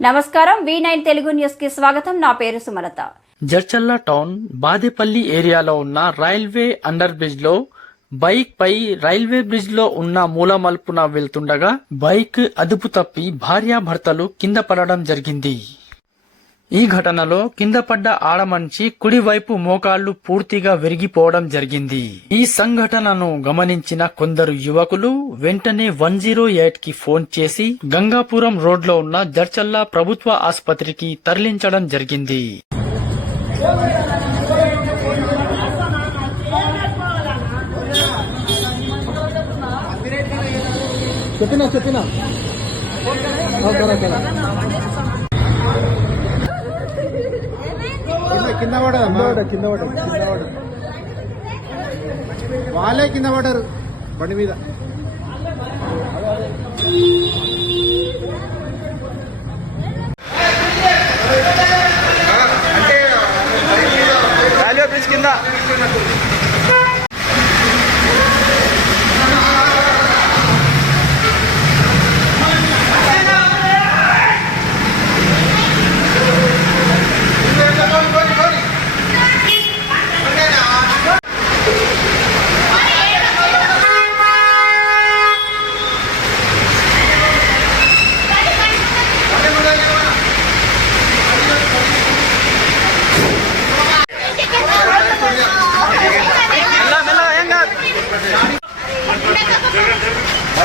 నమస్కారం V nine Telugu న్యూస్కి స్వాగతం. నా పేరు సుమలత. జడ్చల్ల టౌన్ బాదేపల్లి ఏరియాలో ఉన్న రైల్వే అండర్ బ్రిడ్జ్లో బైక్ పై రైల్వే బ్రిడ్జ్లో ఉన్న మూలమల్పున వెళ్తుండగా బైక్ అదుపు తప్పి భార్యాభర్తలు కింద పడడం జరిగింది. ఈ ఘటనలో కింద పడ్డ ఆడమనిషి కుడివైపు మోకాళ్ళు పూర్తిగా విరిగిపోవడం జరిగింది. ఈ సంఘటనను గమనించిన కొందరు యువకులు వెంటనే వన్ జీరో ఎయిట్కి ఫోన్ చేసి గంగాపురం రోడ్లో ఉన్న జర్చల్లా ప్రభుత్వ ఆసుపత్రికి తరలించడం జరిగింది. చెప్పినా చెప్పినా? కింద కింద పడదు కింద పడదు వాళ్ళే కింద పడ్డారు బండి మీద. కింద.